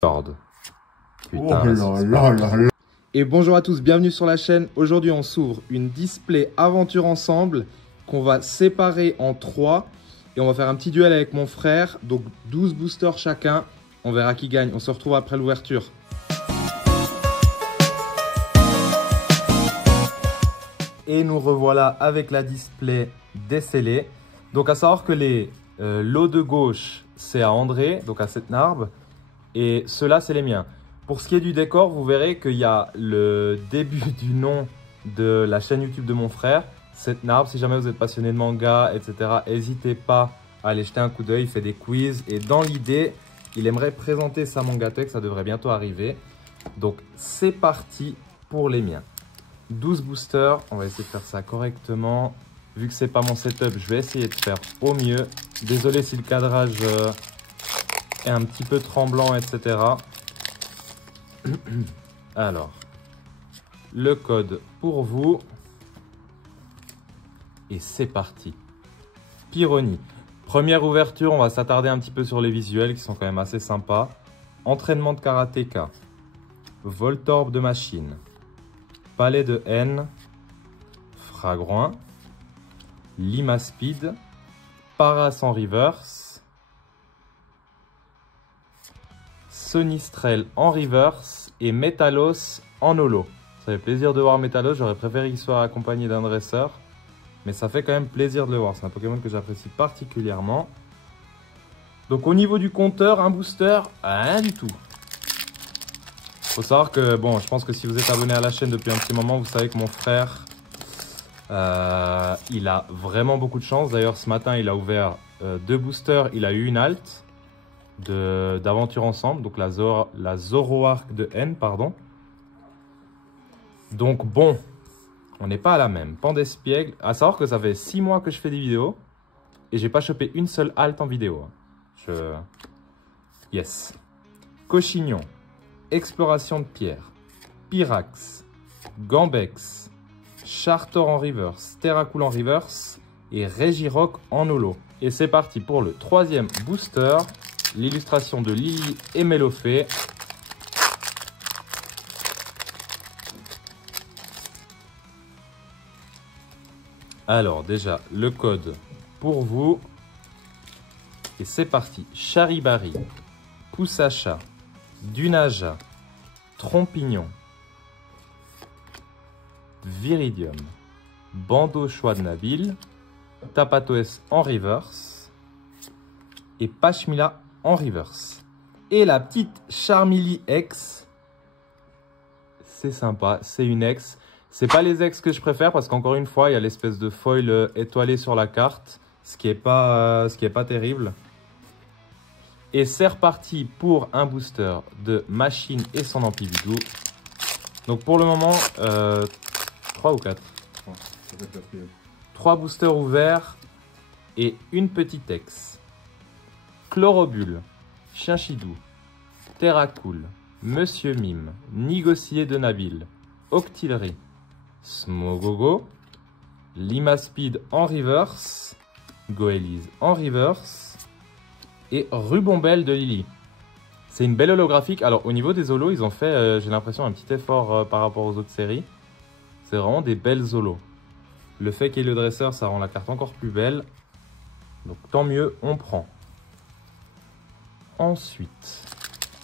Putain, oh là là là. Et bonjour à tous, bienvenue sur la chaîne. Aujourd'hui, on s'ouvre une display aventure ensemble qu'on va séparer en 3 et on va faire un petit duel avec mon frère. Donc 12 boosters chacun. On verra qui gagne. On se retrouve après l'ouverture. Et nous revoilà avec la display décellée. Donc à savoir que les lots de gauche, c'est à André, donc à Setnarb. Et ceux-là, c'est les miens. Pour ce qui est du décor, vous verrez qu'il y a le début du nom de la chaîne YouTube de mon frère, Setnarb. Si jamais vous êtes passionné de manga, etc., n'hésitez pas à aller jeter un coup d'œil. Il fait des quiz. Et dans l'idée, il aimerait présenter sa Mangatech. Ça devrait bientôt arriver. Donc, c'est parti pour les miens. 12 boosters. On va essayer de faire ça correctement. Vu que ce n'est pas mon setup, je vais essayer de faire au mieux. Désolé si le cadrage est un petit peu tremblant, etc. Alors, le code pour vous. Et c'est parti. Pyronie. Première ouverture, on va s'attarder un petit peu sur les visuels qui sont quand même assez sympas. Entraînement de karatéka. Voltorbe de machine. Palais de haine. Fragouin. Lima Speed. Paras en reverse. Sonistrel en reverse et Metalos en holo. Ça fait plaisir de voir Metalos, j'aurais préféré qu'il soit accompagné d'un dresseur. Mais ça fait quand même plaisir de le voir, c'est un Pokémon que j'apprécie particulièrement. Donc au niveau du compteur, un booster, rien du tout. Faut savoir que, bon, je pense que si vous êtes abonné à la chaîne depuis un petit moment, vous savez que mon frère, il a vraiment beaucoup de chance. D'ailleurs ce matin il a ouvert 2 boosters, il a eu une halte d'aventure ensemble, donc la Zoroark de N, pardon. Donc bon, on n'est pas à la même. Pandespiègle, à savoir que ça fait 6 mois que je fais des vidéos et j'ai pas chopé une seule halte en vidéo. Yes. Cochignon, Exploration de pierre, Pyrax, Gambex, Chartor en reverse, Terracool en reverse et Regirock en holo. Et c'est parti pour le 3e booster. L'illustration de Lily et Mélofée. Alors déjà, le code pour vous. Et c'est parti. Charibari, Poussacha, Dunaja, Trompignon, Viridium, Bandeau Choix de Nabil, Tapatoes en reverse et Pachmila en reverse. Et la petite Charmilly X, c'est sympa, c'est une X. C'est pas les X que je préfère parce qu'encore une fois, il y a l'espèce de foil étoilé sur la carte, ce qui est pas terrible. Et c'est reparti pour un booster de Machine et son Ampibidou. Donc pour le moment, 3 ou 4 3 boosters ouverts et une petite X. Chlorobule, Chinchidou, Terracool, Monsieur Mime, Négocier de Nabil, Octillerie, Smogogo, Lima Speed en reverse, Goélise en reverse et Rubombelle de Lily. C'est une belle holographique. Alors au niveau des holos, ils ont fait, j'ai l'impression, un petit effort par rapport aux autres séries. C'est vraiment des belles holos. Le fait qu'il y ait le dresseur, ça rend la carte encore plus belle. Donc tant mieux, on prend. Ensuite,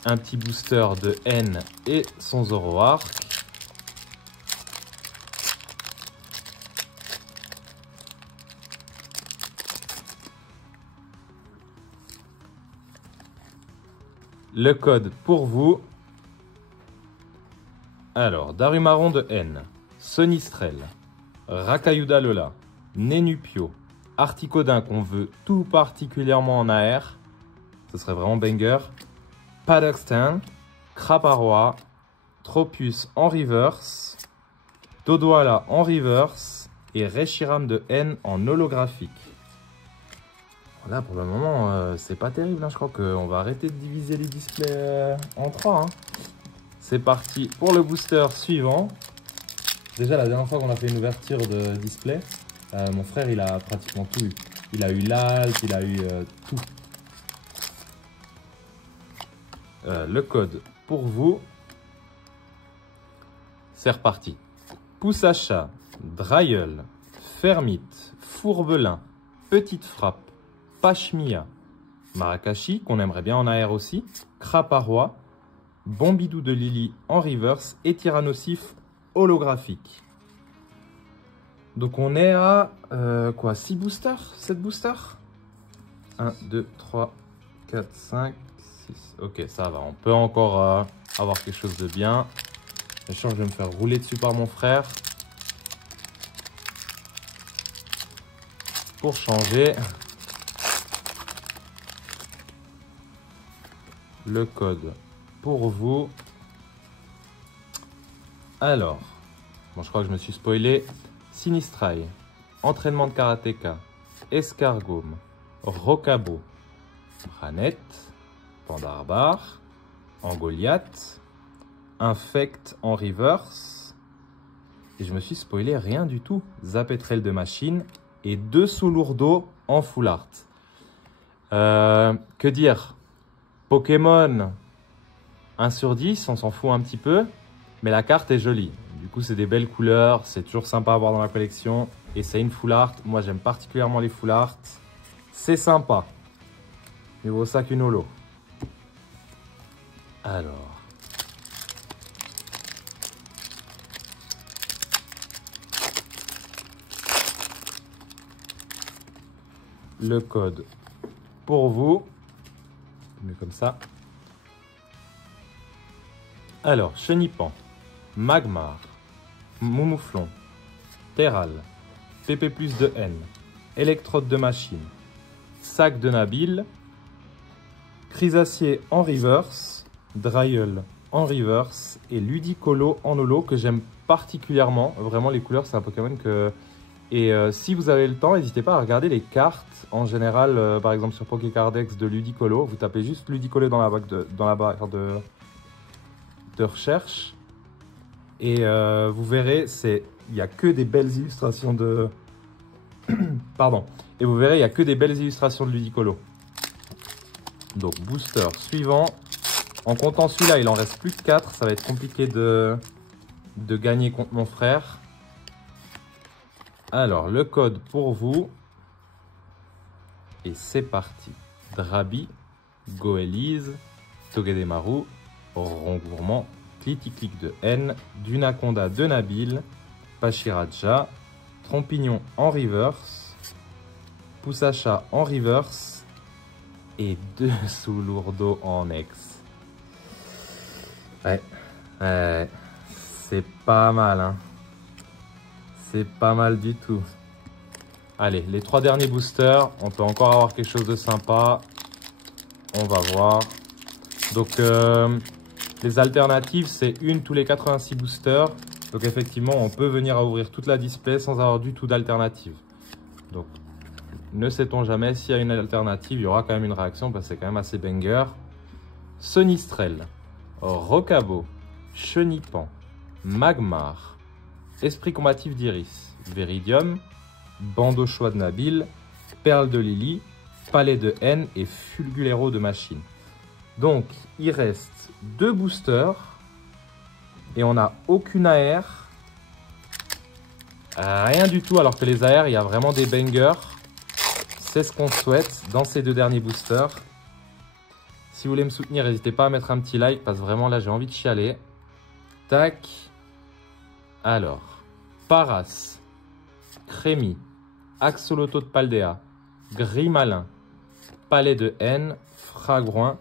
un petit booster de N et son Zoroark. Le code pour vous. Alors, Darumaron de N, Sonistrel, Rakayuda Lola, Nenupio, Articodin qu'on veut tout particulièrement en AR. Ce serait vraiment banger. Padoxtin, Craparoa, Tropus en reverse, Dodoala en reverse et Reshiram de N en holographique. Là pour le moment c'est pas terrible, hein. Je crois qu'on va arrêter de diviser les displays en 3. Hein. C'est parti pour le booster suivant. Déjà la dernière fois qu'on a fait une ouverture de display, mon frère il a pratiquement tout eu. Il a eu l'alt, il a eu tout. le code pour vous. C'est reparti. Poussacha, Drailleul, Fermite, Fourbelin, Petite Frappe, Pashmia, Marakashi, qu'on aimerait bien en AR aussi, Craparois, Bombidou de Lily en reverse et Tyrannosif holographique. Donc on est à quoi, 6 boosters, 7 boosters, 1, 2, 3, 4, 5, 6. Ok, ça va, on peut encore avoir quelque chose de bien. Je sens que je vais me faire rouler dessus par mon frère. Pour changer, le code pour vous. Alors, bon, je crois que je me suis spoilé. Sinistrail, entraînement de karatéka, escargome, rocabo, branette, pandarbar, Goliath, infect en reverse. Et je me suis spoilé rien du tout. Zapetrel de machine et 2 sous lourdeaux en full art. Que dire? Pokémon 1 sur 10, on s'en fout un petit peu, mais la carte est jolie. Du coup, c'est des belles couleurs, c'est toujours sympa à avoir dans la collection. Et c'est une full art. Moi, j'aime particulièrement les full art. C'est sympa. Il vaut ça qu'une holo. Alors. Le code pour vous. Mais comme ça. Alors, Chenipan, Magmar, Moumouflon, Terral, PP plus de N, Électrode de machine, Sac de Nabil, Chrysacier en reverse, Drailleul en reverse et Ludicolo en holo que j'aime particulièrement. Vraiment, les couleurs, c'est un Pokémon que... Et si vous avez le temps, n'hésitez pas à regarder les cartes. En général, par exemple sur Pokécardex de Ludicolo, vous tapez juste Ludicolo dans la barre de recherche. Et vous verrez, il n'y a que des belles illustrations de... Pardon. Et vous verrez, il n'y a que des belles illustrations de Ludicolo. Donc, booster suivant. En comptant celui-là, il en reste plus que 4. Ça va être compliqué de gagner contre mon frère. Alors, le code pour vous. Et c'est parti. Drabi, Goélise, Togedemaru, Rongourmand, Clitic de N, Dunaconda de Nabil, Pachiraja, Trompignon en reverse, Poussacha en reverse et 2 sous lourdeaux en ex. Ouais, c'est pas mal, hein. C'est pas mal du tout. Allez, les 3 derniers boosters, on peut encore avoir quelque chose de sympa. On va voir. Donc, les alternatives, c'est une tous les 86 boosters. Donc, effectivement, on peut venir à ouvrir toute la display sans avoir du tout d'alternative. Donc, ne sait-on jamais, s'il y a une alternative, il y aura quand même une réaction parce que c'est quand même assez banger. Sonistrel, Rocabo, Chenipan, Magmar, Esprit combatif d'Iris, Viridium, Bandeau choix de Nabil, Perle de Lily, Palais de N et Fulgulero de Machine. Donc, il reste 2 boosters et on n'a aucune AR. Rien du tout, alors que les AR, il y a vraiment des bangers. C'est ce qu'on souhaite dans ces 2 derniers boosters. Si vous voulez me soutenir, n'hésitez pas à mettre un petit like parce que vraiment là, j'ai envie de chialer. Tac. Alors, Paras, Crémy, Axoloto de Paldea, Grimalin, Palais de N, Fragouin,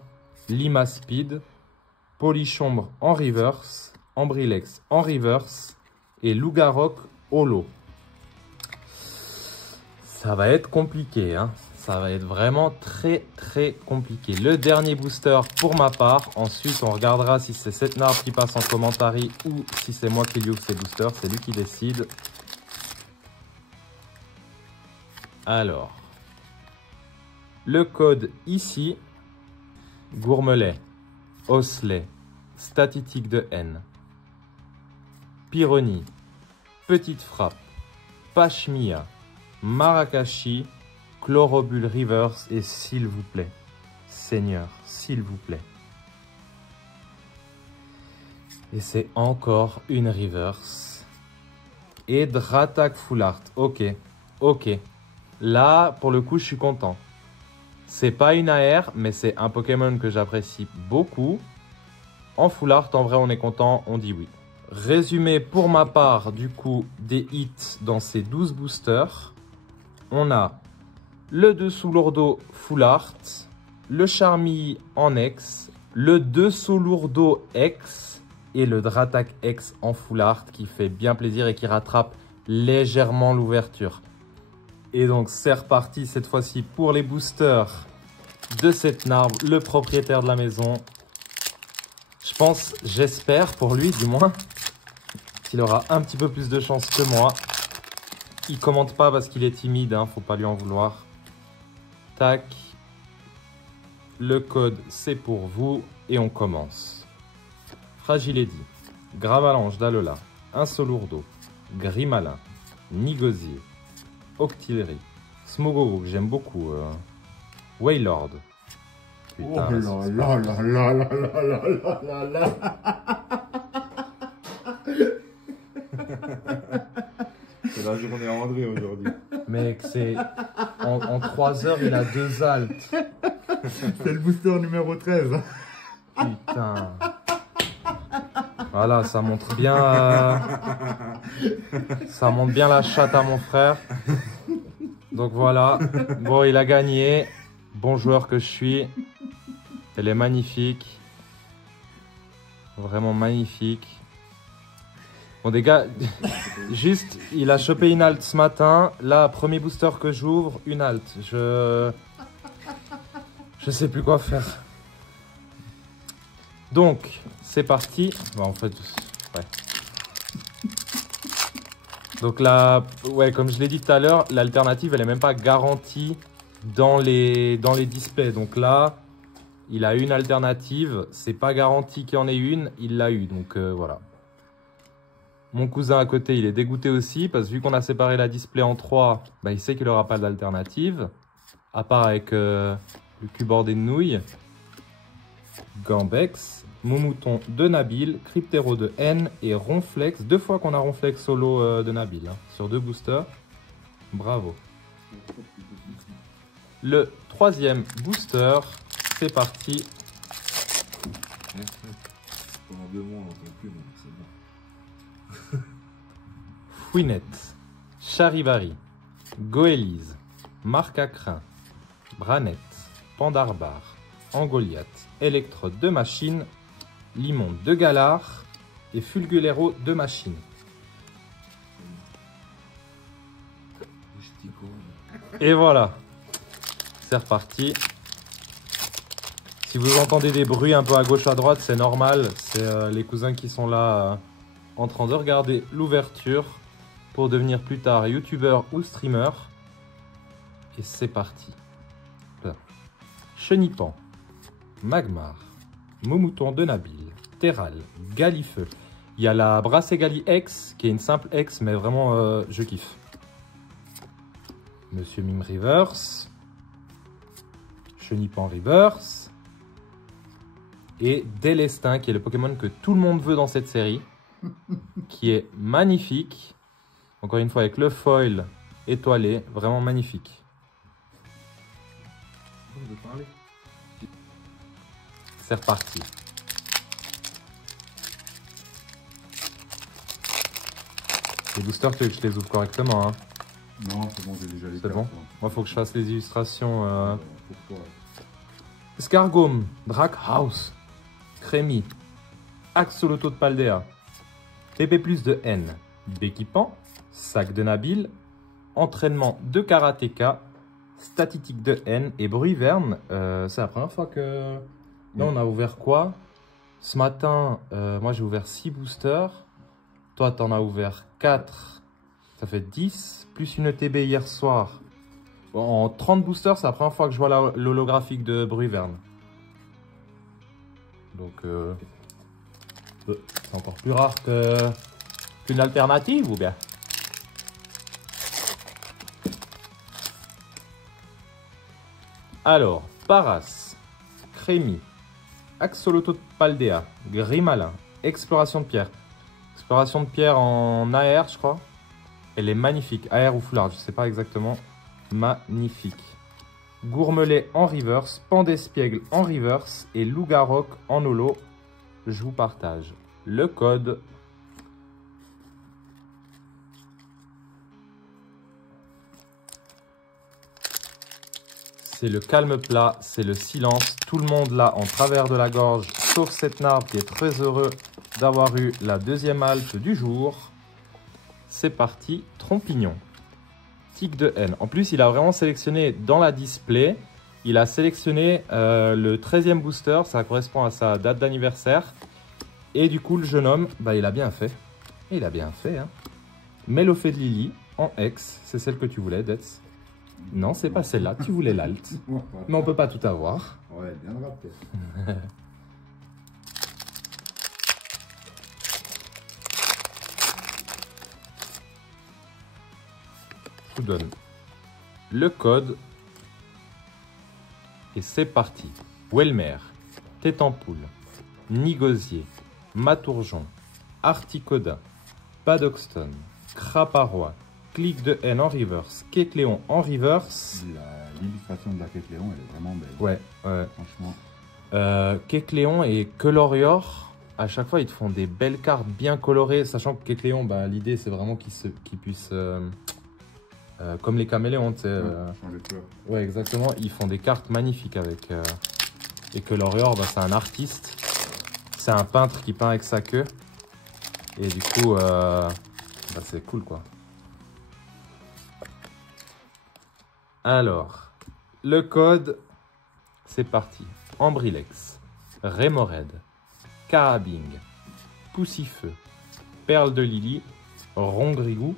Lima Speed, Polichombre en reverse, Ambrilex en reverse et Lougarok holo. Ça va être compliqué, hein. Ça va être vraiment très compliqué. Le dernier booster pour ma part. Ensuite, on regardera si c'est Setnarb qui passe en commentaire ou si c'est moi qui lui ouvre ses boosters. C'est lui qui décide. Alors, le code ici, Gourmelet, Osselet, Statistique de N, Pyronie, Petite Frappe, Pashmia, Marakashi, Chlorobule Reverse et s'il vous plaît, Seigneur, s'il vous plaît, Et c'est encore une reverse. Et Dratak Full Art. Ok, ok. Là, pour le coup, je suis content. C'est pas une AR, mais c'est un Pokémon que j'apprécie beaucoup. En Full Art, en vrai, on est content, on dit oui. Résumé pour ma part, du coup, des hits dans ces 12 boosters. On a le dessous lourdeau Full Art, le Charmille en X, le dessous lourdeau X et le Dratak X en Full Art qui fait bien plaisir et qui rattrape légèrement l'ouverture. Et donc c'est reparti cette fois-ci pour les boosters de cette narbe, le propriétaire de la maison. Je pense, j'espère pour lui du moins, qu'il aura un petit peu plus de chance que moi. Il commente pas parce qu'il est timide, hein, faut pas lui en vouloir. Tac. Le code c'est pour vous et on commence. Fragiledy, Gravalanche d'Alola, Insolourdo, Grimalin, Nigosier, Octillery, Smogogo que j'aime beaucoup, Wailord. Putain, oh là là là là là là là là c'est la journée à André aujourd'hui. Mec, c'est... En 3 heures, il a 2 altes. C'est le booster numéro 13. Putain. Voilà, ça montre bien... ça montre bien la chatte à mon frère. Donc voilà. Bon, il a gagné. Bon joueur que je suis. Elle est magnifique. Vraiment magnifique. Bon, des gars, juste, il a chopé une halte ce matin. Là, premier booster que j'ouvre, une halte. Je sais plus quoi faire. Donc, c'est parti. Bon, en fait, ouais. Donc là, ouais, comme je l'ai dit tout à l'heure, l'alternative, elle est même pas garantie dans les displays. Donc là, il a une alternative. C'est pas garanti qu'il y en ait une. Il l'a eu. Donc voilà. Mon cousin à côté, il est dégoûté aussi parce que vu qu'on a séparé la display en 3, bah, il sait qu'il n'aura pas d'alternative. À part avec le cul bordé de nouilles. Gambex, Moumouton de Nabil, Cryptero de N et Ronflex. 2 fois qu'on a Ronflex solo de Nabil hein, sur 2 boosters. Bravo. Le 3e booster, c'est parti. Pendant 2 mois, on n'entend plus, donc c'est bon. Fouinette, Charivari, Goélise, Marcacrin, Branette, Pandarbar, Angoliath, Electrode de Machine, Limonde de Galar et Fulgulero de Machine. Et voilà, c'est reparti. Si vous entendez des bruits un peu à gauche à droite, c'est normal. C'est les cousins qui sont là en train de regarder l'ouverture pour devenir plus tard youtubeur ou streamer. Et c'est parti. Là. Chenipan, Magmar, Moumouton de Nabil, Terral, Galifeu. Il y a la Brassegali X qui est une simple X, mais vraiment je kiffe. Monsieur Mime Reverse, Chenipan Reverse et Délestin qui est le Pokémon que tout le monde veut dans cette série, qui est magnifique. Encore une fois avec le foil étoilé, vraiment magnifique. C'est reparti. Les boosters, tu veux que je les ouvre correctement hein? Non, c'est bon, j'ai déjà les C'est bon. Moi, il faut que je fasse les illustrations. Pourquoi? Scargome, Draghouse, Crémy, Axoloto de Paldea, TP+ de N, Béquipan, Sac de Nabil, Entraînement de Karateka, Statistique de N et Bruyverne. C'est la première fois que... Là, on a ouvert quoi? Ce matin, moi, j'ai ouvert 6 boosters. Toi, t'en as ouvert 4. Ça fait 10, plus une ETB hier soir. Bon, en 30 boosters, c'est la première fois que je vois l'holographique de Bruyverne. Donc, c'est encore plus rare qu'une alternative, ou bien? Alors, Paras, Crémy, Axoloto de Paldea, Grimalin, Exploration de pierre. Exploration de pierre en AR, je crois. Elle est magnifique. AR ou foulard, je sais pas exactement. Magnifique. Gourmelet en reverse, Pandespiègle en reverse et Lougaroc en holo. Je vous partage le code. C'est le calme plat, c'est le silence. Tout le monde là en travers de la gorge, sauf cette narbe qui est très heureux d'avoir eu la deuxième halte du jour. C'est parti, Trompignon. Tic de haine. En plus, il a vraiment sélectionné dans la display, il a sélectionné le 13e booster, ça correspond à sa date d'anniversaire. Et du coup, le jeune homme, bah, il a bien fait. Et il a bien fait. Hein. Melofé de Lily en X, c'est celle que tu voulais, Detz. Non, c'est pas celle-là, tu voulais l'alt. Mais on peut pas tout avoir. Ouais, bien rappelé. Je vous donne le code. Et c'est parti. Welmer, Tête en poule, Nigosier, Matourjon, Articodin, Padoxton, Craparois, Clic de haine en reverse, Kecléon en reverse. L'illustration de la Kecléon, elle est vraiment belle. Ouais, ouais. Franchement. Kecléon et Colorior, à chaque fois, ils te font des belles cartes bien colorées, sachant que Kecléon, bah, l'idée, c'est vraiment qu'ils puissent, comme les caméléons, tu sais. Changer de couleur. Ouais, exactement. Ils font des cartes magnifiques avec... et Colorior, bah, c'est un artiste. C'est un peintre qui peint avec sa queue. Et du coup, bah, c'est cool, quoi. Alors, le code, c'est parti. Ambrilex, Rémored, Carabing, Poussifeu, Perle de Lily, Rongrigou,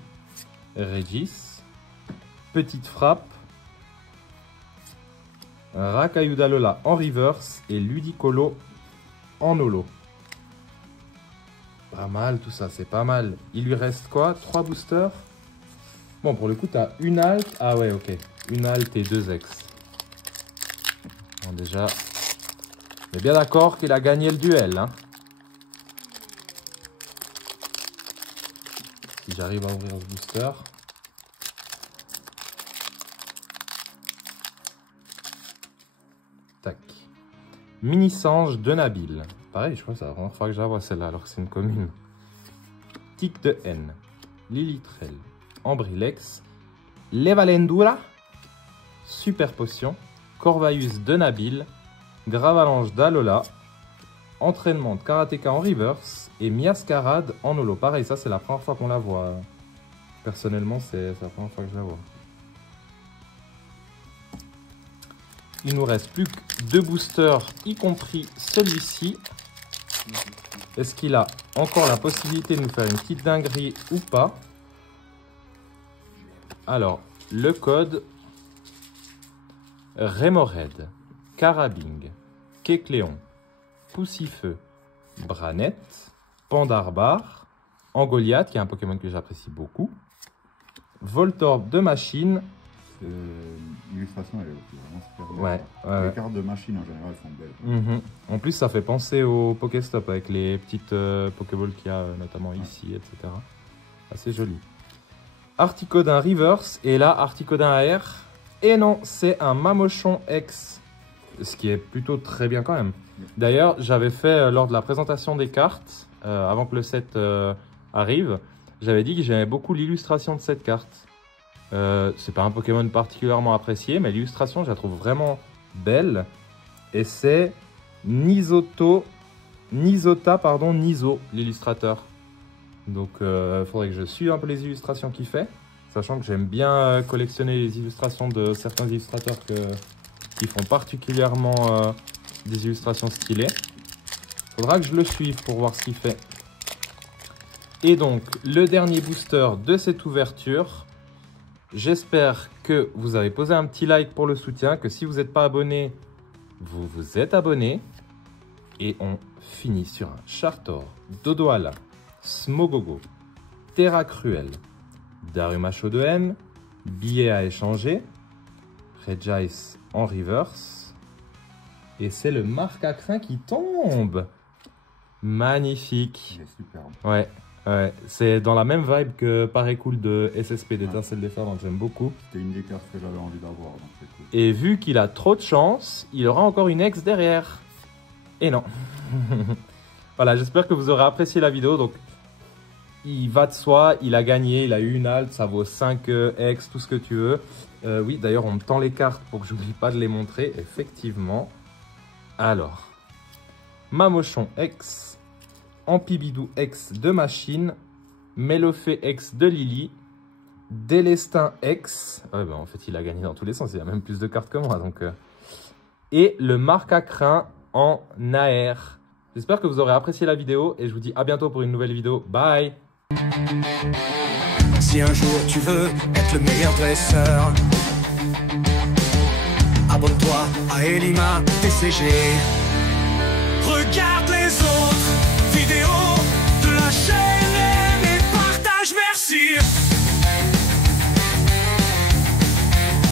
Régis, Petite Frappe, Rakayudalola en reverse et Ludicolo en holo. Pas mal tout ça, c'est pas mal. Il lui reste quoi? 3 boosters? Bon, pour le coup, tu as une halte. Ah ouais, ok. Une halte et 2 ex. Bon, déjà, on est bien d'accord qu'il a gagné le duel. Hein. Si j'arrive à ouvrir ce booster. Tac. Mini-Sange de Nabil. Pareil, je crois que c'est la première fois que je la vois celle-là, alors que c'est une commune. Tic de haine. Lilitrel. Ambrilex. Levalendura. Super Potion. Corvaeus de Nabil. Gravalanche d'Alola. Entraînement de Karateka en reverse. Et Miascarade en holo. Pareil, ça c'est la première fois qu'on la voit. Personnellement, c'est la première fois que je la vois. Il nous reste plus que 2 boosters, y compris celui-ci. Est-ce qu'il a encore la possibilité de nous faire une petite dinguerie ou pas? Alors, le code Rémored, Carabing, Kecléon, Poussifeu, Branette, Pandarbar, Angoliath, qui est un Pokémon que j'apprécie beaucoup, Voltorb de Machine. L'illustration, elle est aussi vraiment super belle. Ouais, les cartes de machine en général sont belles. En plus, ça fait penser au Pokéstop avec les petites Pokéballs qu'il y a notamment ici, etc. Assez joli. Articodin Reverse et là Articodin AR. Et non, c'est un Mamochon X. Ce qui est plutôt très bien quand même. D'ailleurs, j'avais fait lors de la présentation des cartes, avant que le set arrive, j'avais dit que j'aimais beaucoup l'illustration de cette carte. C'est pas un Pokémon particulièrement apprécié, mais l'illustration, je la trouve vraiment belle. Et c'est Niso, l'illustrateur. Donc, il faudrait que je suive un peu les illustrations qu'il fait. Sachant que j'aime bien collectionner les illustrations de certains illustrateurs qui font particulièrement des illustrations stylées. Faudra que je le suive pour voir ce qu'il fait. Et donc, le dernier booster de cette ouverture. J'espère que vous avez posé un petit like pour le soutien, que si vous n'êtes pas abonné, vous vous êtes abonné. Et on finit sur un Chartor, Dodoala, Smogogo, Terra Cruel, Darumacho de haine, Billet à échanger, Regice en reverse. Et c'est le Marc à crin qui tombe. Magnifique. Il est superbe. Ouais, ouais. C'est dans la même vibe que Paraît Cool de SSP d'Étincelle des Phares, donc j'aime beaucoup. C'était une des cartes que j'avais envie d'avoir, donc c'est cool. Et vu qu'il a trop de chance, il aura encore une ex derrière. Et non. Voilà, j'espère que vous aurez apprécié la vidéo. Donc, il va de soi, il a gagné, il a eu une halte, ça vaut 5 ex, tout ce que tu veux. Oui, d'ailleurs, on me tend les cartes pour que j'oublie pas de les montrer, effectivement. Alors, Mamochon X, Ampibidou X de Machine, Mélofée X de Lily, Délestin X, ouais, ben, en fait il a gagné dans tous les sens, il a même plus de cartes que moi. Donc, et le Marc à Crin en Naer. J'espère que vous aurez apprécié la vidéo et je vous dis à bientôt pour une nouvelle vidéo. Bye! Si un jour tu veux être le meilleur dresseur, abonne-toi à Elima TCG.